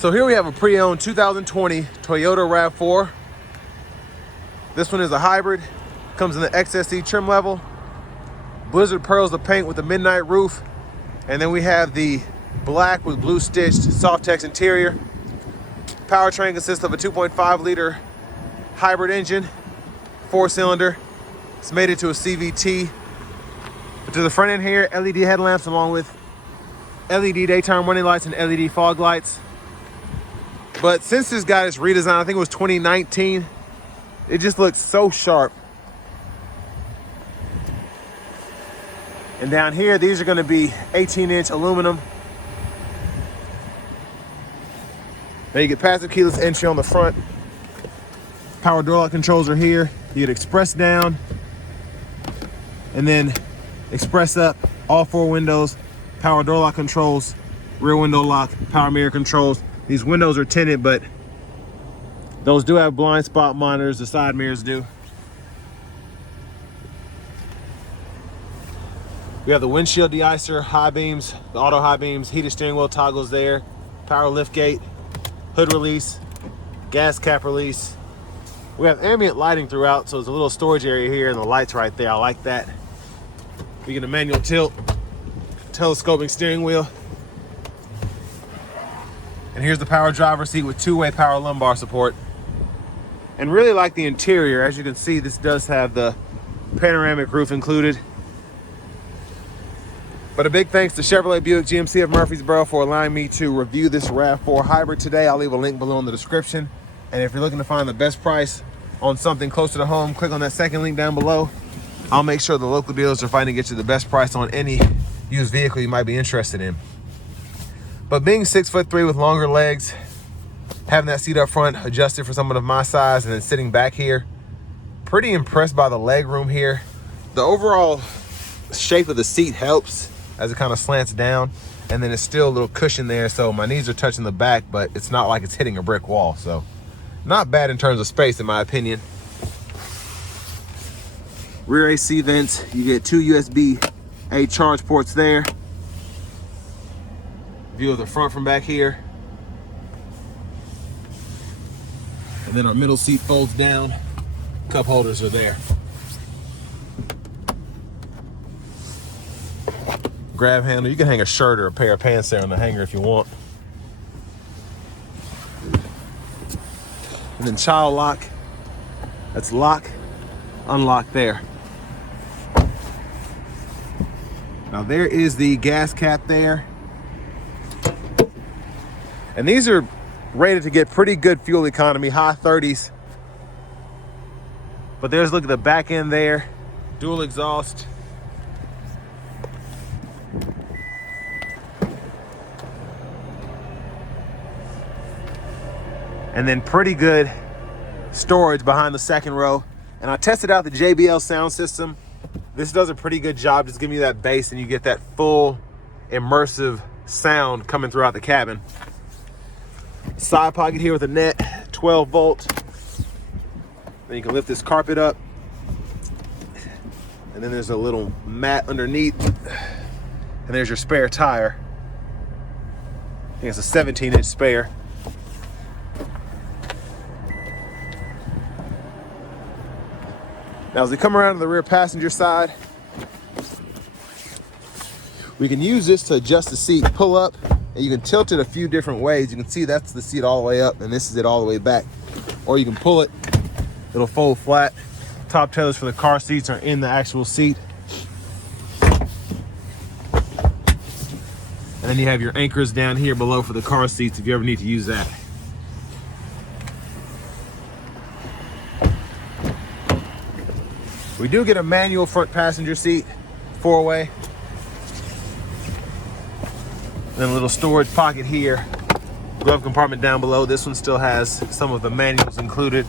So here we have a pre-owned 2020 Toyota RAV4. This one is a hybrid, comes in the XSE trim level, Blizzard pearls the paint with the midnight roof, and then we have the black with blue stitched Softex interior. Powertrain consists of a 2.5 liter hybrid engine, 4-cylinder. It's mated to a CVT. But to the front end here, LED headlamps along with LED daytime running lights and LED fog lights. But since this got its redesign, I think it was 2019, it just looks so sharp. And down here, these are gonna be 18-inch aluminum. Now you get passive keyless entry on the front. Power door lock controls are here. You get express down, and then express up, all 4 windows, power door lock controls, rear window lock, power mirror controls. These windows are tinted, but those do have blind spot monitors, the side mirrors do. We have the windshield de-icer, high beams, the auto high beams, heated steering wheel toggles there, power lift gate, hood release, gas cap release. We have ambient lighting throughout, so there's a little storage area here and the lights right there. I like that. We get a manual tilt, telescoping steering wheel. And here's the power driver seat with 2-way power lumbar support. And really like the interior. As you can see, this does have the panoramic roof included. But a big thanks to Chevrolet Buick GMC of Murfreesboro for allowing me to review this RAV4 hybrid today. I'll leave a link below in the description. And if you're looking to find the best price on something closer to home, click on that second link down below. I'll make sure the local dealers are fighting to get you the best price on any used vehicle you might be interested in. But being 6'3" with longer legs, having that seat up front adjusted for someone of my size, and then sitting back here, pretty impressed by the leg room here. The overall shape of the seat helps as it kind of slants down, and then it's still a little cushion there, so my knees are touching the back, but it's not like it's hitting a brick wall. So not bad in terms of space, in my opinion. Rear AC vents, you get 2 USB-A charge ports there. View of the front from back here. And then our middle seat folds down. Cup holders are there. Grab handle, you can hang a shirt or a pair of pants there on the hanger if you want. And then child lock, that's lock, unlock there. Now there is the gas cap there. And these are rated to get pretty good fuel economy, high 30s. But there's, look at the back end there, dual exhaust. And then pretty good storage behind the second row. And I tested out the JBL sound system. This does a pretty good job just giving you that bass, and you get that full immersive sound coming throughout the cabin. Side pocket here with a net, 12 volt. Then you can lift this carpet up. And then there's a little mat underneath. And there's your spare tire. I think it's a 17-inch spare. Now as we come around to the rear passenger side, we can use this to adjust the seat, pull up, and you can tilt it a few different ways. You can see that's the seat all the way up, and this is it all the way back. Or you can pull it, it'll fold flat. Top tethers for the car seats are in the actual seat. And then you have your anchors down here below for the car seats if you ever need to use that. We do get a manual front passenger seat, 4-way. Then a little storage pocket here. Glove compartment down below. This one still has some of the manuals included.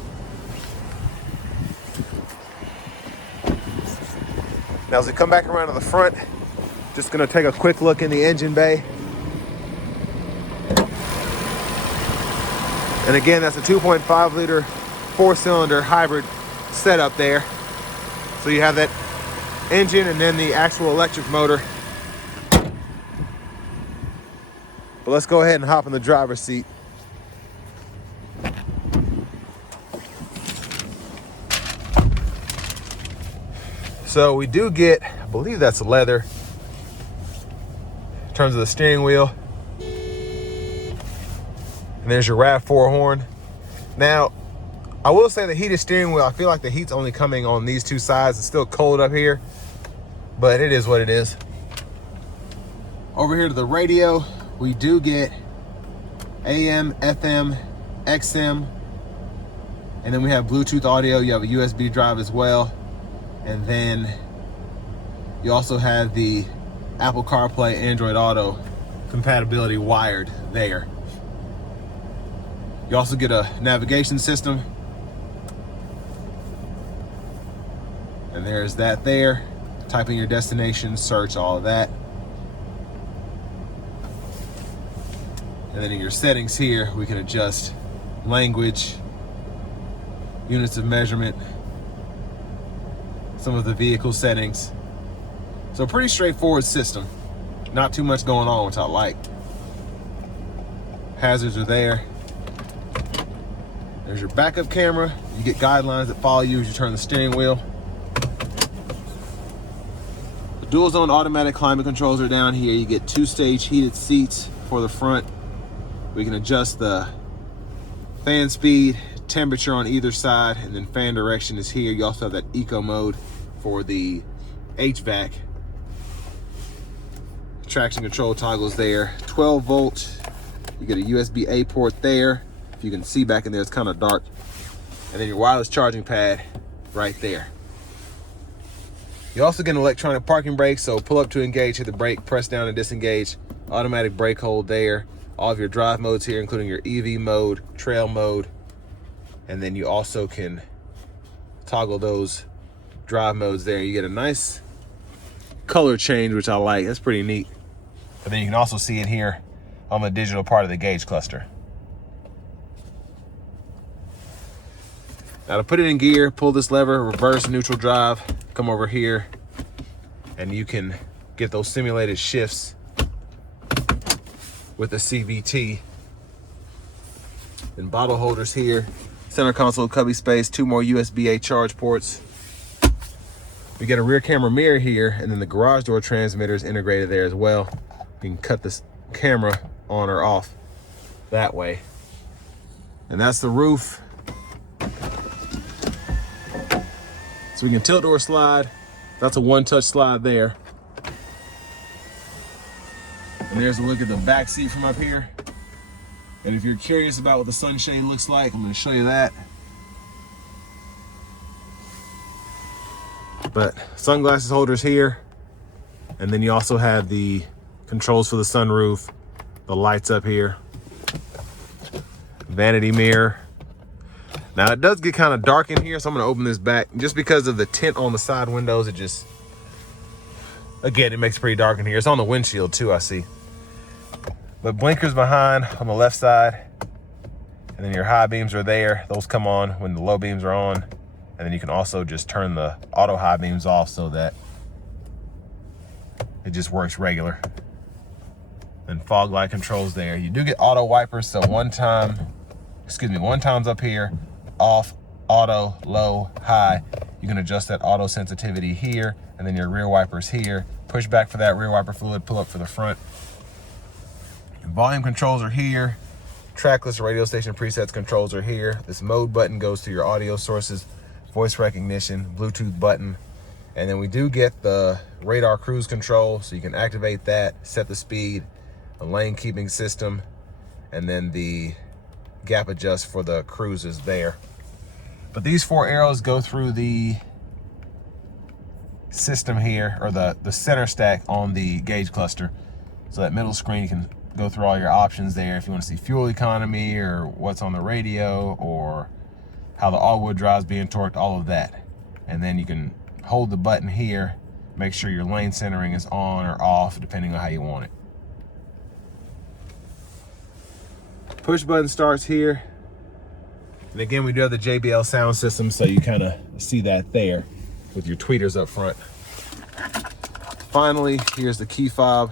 Now as we come back around to the front, just gonna take a quick look in the engine bay. And again, that's a 2.5 liter 4-cylinder hybrid setup there. So you have that engine and then the actual electric motor. But let's go ahead and hop in the driver's seat. So we do get, I believe that's leather in terms of the steering wheel. And there's your RAV4 horn. Now, I will say the heated steering wheel, I feel like the heat's only coming on these two sides. It's still cold up here, but it is what it is. Over here to the radio, we do get AM, FM, XM, and then we have Bluetooth audio. You have a USB drive as well. And then you also have the Apple CarPlay, Android Auto compatibility wired there. You also get a navigation system. And there's that there. Type in your destination, search, all of that. And then in your settings here, we can adjust language, units of measurement, some of the vehicle settings. So pretty straightforward system. Not too much going on, which I like. Hazards are there. There's your backup camera. You get guidelines that follow you as you turn the steering wheel. The dual zone automatic climate controls are down here. You get 2-stage heated seats for the front. We can adjust the fan speed, temperature on either side, and then fan direction is here. You also have that eco mode for the HVAC. Traction control toggles there. 12 volt. You get a USB-A port there. If you can see back in there, it's kind of dark. And then your wireless charging pad right there. You also get an electronic parking brake, so pull up to engage, hit the brake, press down to disengage. Automatic brake hold there. All of your drive modes here, including your EV mode, trail mode, and then you also can toggle those drive modes there. You get a nice color change, which I like. That's pretty neat. But then you can also see it here on the digital part of the gauge cluster. Now to put it in gear, pull this lever, reverse, neutral drive, come over here, and you can get those simulated shifts with the CVT. And bottle holders here, center console cubby space, 2 more USB-A charge ports. We get a rear camera mirror here, and then the garage door transmitter is integrated there as well. You can cut this camera on or off that way. And that's the roof. So we can tilt door slide. That's a one-touch slide there. And there's a look at the back seat from up here. And if you're curious about what the sunshade looks like, I'm going to show you that. But sunglasses holders here. And then you also have the controls for the sunroof, the lights up here, vanity mirror. Now it does get kind of dark in here, so I'm going to open this back. Just because of the tint on the side windows, it just, again, it makes it pretty dark in here. It's on the windshield too, I see. But blinkers behind on the left side, and then your high beams are there. Those come on when the low beams are on. And then you can also just turn the auto high beams off so that it just works regular. And fog light controls there. You do get auto wipers, so one time's up here, off, auto, low, high. You can adjust that auto sensitivity here, and then your rear wipers here. Push back for that rear wiper fluid, pull up for the front. Volume controls are here. Trackless radio station presets controls are here. This mode button goes to your audio sources, voice recognition, Bluetooth button. And then we do get the radar cruise control, so you can activate that, set the speed, a lane keeping system, and then the gap adjust for the cruise is there. But these 4 arrows go through the system here, or the center stack on the gauge cluster. So that middle screen, you can go through all your options there if you want to see fuel economy or what's on the radio or how the all-wheel drive is being torqued, all of that. And then you can hold the button here, make sure your lane centering is on or off depending on how you want it. Push button starts here. And again, we do have the JBL sound system, so you kind of see that there with your tweeters up front. Finally, here's the key fob.